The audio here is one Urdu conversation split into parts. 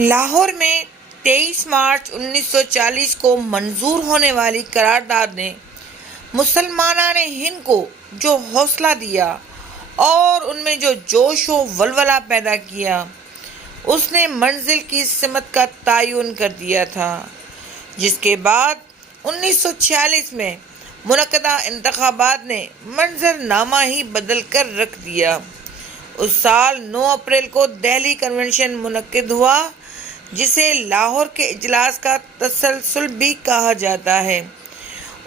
لاہور میں 23 مارچ 1940 کو منظور ہونے والی قرارداد نے مسلمانان ہند کو جو حوصلہ دیا اور ان میں جو جوش و ولولہ پیدا کیا، اس نے منزل کی سمت کا تعین کر دیا تھا، جس کے بعد 1946 میں منعقدہ انتخابات نے منظر نامہ ہی بدل کر رکھ دیا۔ اس سال 9 اپریل کو دہلی کنونشن منعقد ہوا، جسے لاہور کے اجلاس کا تسلسل بھی کہا جاتا ہے۔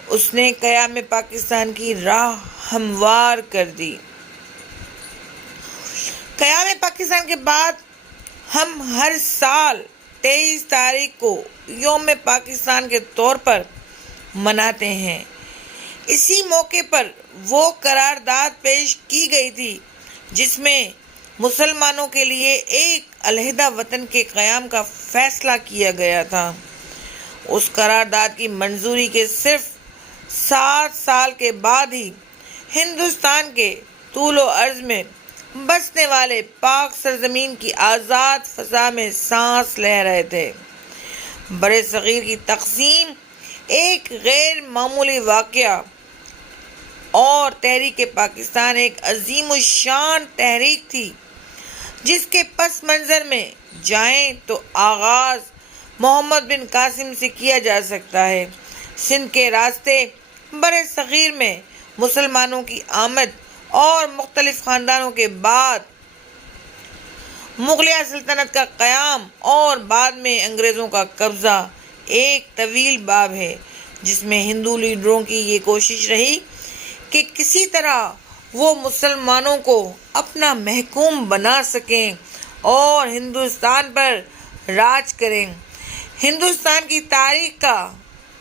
اس نے قیام پاکستان کی راہ ہموار کر دی۔ قیام پاکستان کے بعد ہم ہر سال 23 تاریخ کو یوم پاکستان کے طور پر مناتے ہیں۔ اسی موقع پر وہ قرارداد پیش کی گئی تھی جس میں مسلمانوں کے لیے ایک علیحدہ وطن کے قیام کا فیصلہ کیا گیا تھا۔ اس قرارداد کی منظوری کے صرف 7 سال کے بعد ہی ہندوستان کے طول و عرض میں بسنے والے پاک سرزمین کی آزاد فضا میں سانس لے رہے تھے۔ بر صغیر کی تقسیم ایک غیر معمولی واقعہ اور تحریک پاکستان ایک عظیم الشان تحریک تھی، جس کے پس منظر میں جائیں تو آغاز محمد بن قاسم سے کیا جا سکتا ہے۔ سندھ کے راستے بر صغیر میں مسلمانوں کی آمد اور مختلف خاندانوں کے بعد مغلیہ سلطنت کا قیام اور بعد میں انگریزوں کا قبضہ ایک طویل باب ہے، جس میں ہندو لیڈروں کی یہ کوشش رہی کہ کسی طرح وہ مسلمانوں کو اپنا محکوم بنا سکیں اور ہندوستان پر راج کریں۔ ہندوستان کی تاریخ کا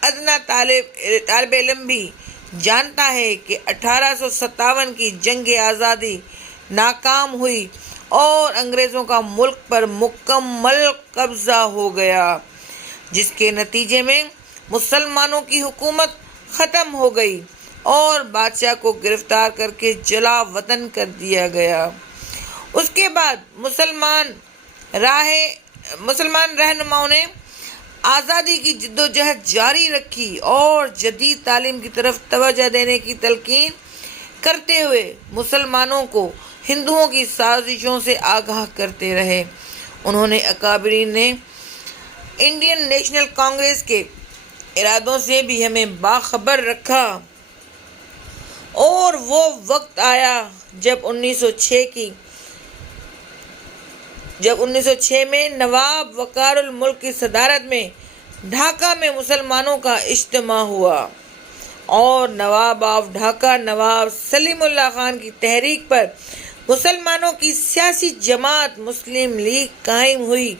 ادنیٰ طالب علم بھی جانتا ہے کہ 1857 کی جنگ آزادی ناکام ہوئی اور انگریزوں کا ملک پر مکمل قبضہ ہو گیا، جس کے نتیجے میں مسلمانوں کی حکومت ختم ہو گئی اور بادشاہ کو گرفتار کر کے جلا وطن کر دیا گیا۔ اس کے بعد مسلمان رہنماؤں نے آزادی کی جدوجہد جاری رکھی اور جدید تعلیم کی طرف توجہ دینے کی تلقین کرتے ہوئے مسلمانوں کو ہندوؤں کی سازشوں سے آگاہ کرتے رہے۔ انہوں نے اکابرین نے انڈین نیشنل کانگریس کے ارادوں سے بھی ہمیں باخبر رکھا، اور وہ وقت آیا جب 1906 میں نواب وقار الملک کی صدارت میں ڈھاکہ میں مسلمانوں کا اجتماع ہوا اور نواب آف ڈھاکہ نواب سلیم اللہ خان کی تحریک پر مسلمانوں کی سیاسی جماعت مسلم لیگ قائم ہوئی۔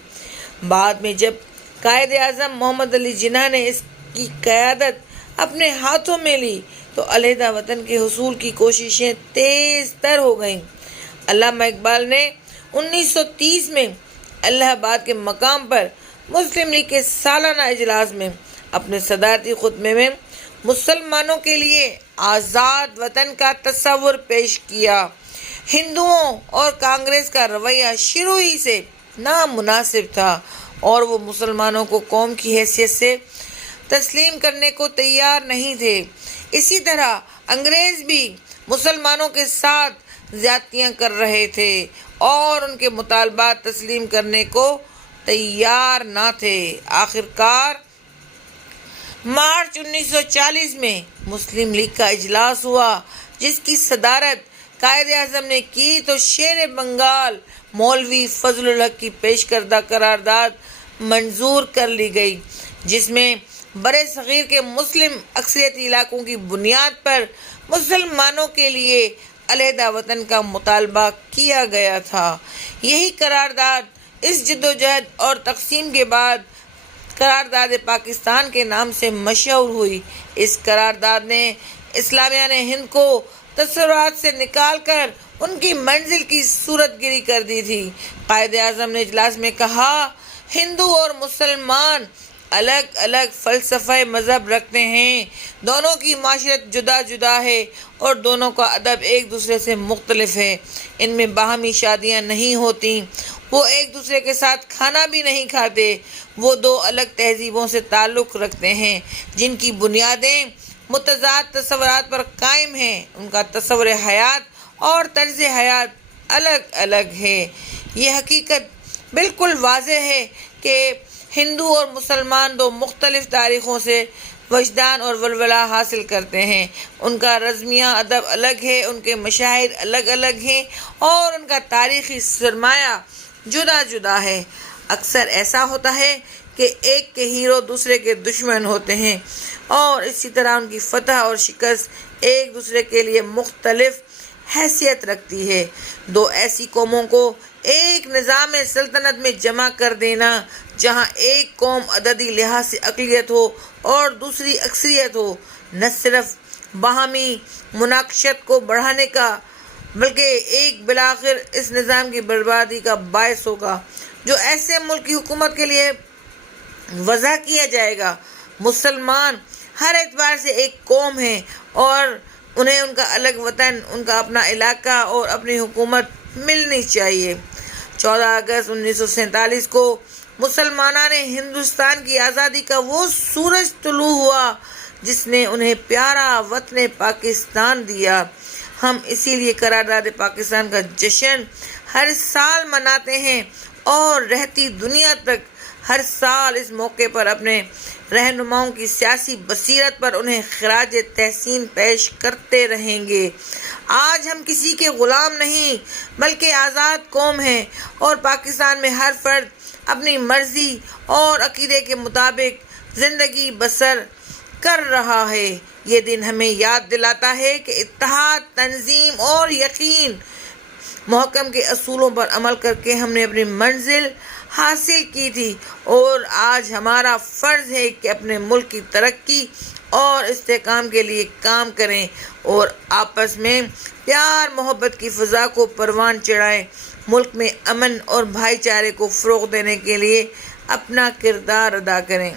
بعد میں جب قائد اعظم محمد علی جناح نے اس کی قیادت اپنے ہاتھوں میں لی تو علیحدہ وطن کے حصول کی کوششیں تیز تر ہو گئیں۔ علامہ اقبال نے 1930 میں الہ آباد کے مقام پر مسلم لیگ کے سالانہ اجلاس میں اپنے صدارتی خطبے میں مسلمانوں کے لیے آزاد وطن کا تصور پیش کیا۔ ہندوؤں اور کانگریس کا رویہ شروع ہی سے نامناسب تھا اور وہ مسلمانوں کو قوم کی حیثیت سے تسلیم کرنے کو تیار نہیں تھے۔ اسی طرح انگریز بھی مسلمانوں کے ساتھ زیادتیاں کر رہے تھے اور ان کے مطالبات تسلیم کرنے کو تیار نہ تھے۔ آخرکار مارچ 1940 میں مسلم لیگ کا اجلاس ہوا، جس کی صدارت قائد اعظم نے کی تو شیر بنگال مولوی فضل الحق کی پیش کردہ قرارداد منظور کر لی گئی، جس میں بر صغیر کے مسلم اکثریتی علاقوں کی بنیاد پر مسلمانوں کے لیے علیحدہ وطن کا مطالبہ کیا گیا تھا۔ یہی قرارداد اس جدوجہد اور تقسیم کے بعد قرارداد پاکستان کے نام سے مشہور ہوئی۔ اس قرارداد نے اسلامیہ نے ہند کو تصورات سے نکال کر ان کی منزل کی صورت گیری کر دی تھی۔ قائد اعظم نے اجلاس میں کہا، ہندو اور مسلمان الگ الگ فلسفہ مذہب رکھتے ہیں، دونوں کی معاشرت جدا جدا ہے اور دونوں کا ادب ایک دوسرے سے مختلف ہے، ان میں باہمی شادیاں نہیں ہوتی، وہ ایک دوسرے کے ساتھ کھانا بھی نہیں کھاتے۔ وہ دو الگ تہذیبوں سے تعلق رکھتے ہیں جن کی بنیادیں متضاد تصورات پر قائم ہیں۔ ان کا تصور حیات اور طرز حیات الگ الگ ہے۔ یہ حقیقت بالکل واضح ہے کہ ہندو اور مسلمان دو مختلف تاریخوں سے وجدان اور ولولہ حاصل کرتے ہیں۔ ان کا رزمیہ ادب الگ ہے، ان کے مشاہد الگ الگ ہیں اور ان کا تاریخی سرمایہ جدا جدا ہے۔ اکثر ایسا ہوتا ہے کہ ایک کے ہیرو دوسرے کے دشمن ہوتے ہیں اور اسی طرح ان کی فتح اور شکست ایک دوسرے کے لیے مختلف حیثیت رکھتی ہے۔ دو ایسی قوموں کو ایک نظام سلطنت میں جمع کر دینا جہاں ایک قوم عددی لحاظ سے اقلیت ہو اور دوسری اکثریت ہو، نہ صرف باہمی مناقشت کو بڑھانے کا بلکہ ایک بالآخر اس نظام کی بربادی کا باعث ہوگا جو ایسے ملک کی حکومت کے لیے وضع کیا جائے گا۔ مسلمان ہر اعتبار سے ایک قوم ہیں اور انہیں ان کا الگ وطن، ان کا اپنا علاقہ اور اپنی حکومت ملنی چاہیے۔ 14 اگست 1947 کو مسلمانوں نے ہندوستان کی آزادی کا وہ سورج طلوع ہوا جس نے انہیں پیارا وطن پاکستان دیا۔ ہم اسی لیے قرارداد پاکستان کا جشن ہر سال مناتے ہیں اور رہتی دنیا تک ہر سال اس موقع پر اپنے رہنماؤں کی سیاسی بصیرت پر انہیں خراج تحسین پیش کرتے رہیں گے۔ آج ہم کسی کے غلام نہیں بلکہ آزاد قوم ہیں اور پاکستان میں ہر فرد اپنی مرضی اور عقیدے کے مطابق زندگی بسر کر رہا ہے۔ یہ دن ہمیں یاد دلاتا ہے کہ اتحاد، تنظیم اور یقین محکم کے اصولوں پر عمل کر کے ہم نے اپنی منزل حاصل کی تھی اور آج ہمارا فرض ہے کہ اپنے ملک کی ترقی اور استحکام کے لیے کام کریں اور آپس میں پیار محبت کی فضا کو پروان چڑھائیں، ملک میں امن اور بھائی چارے کو فروغ دینے کے لیے اپنا کردار ادا کریں۔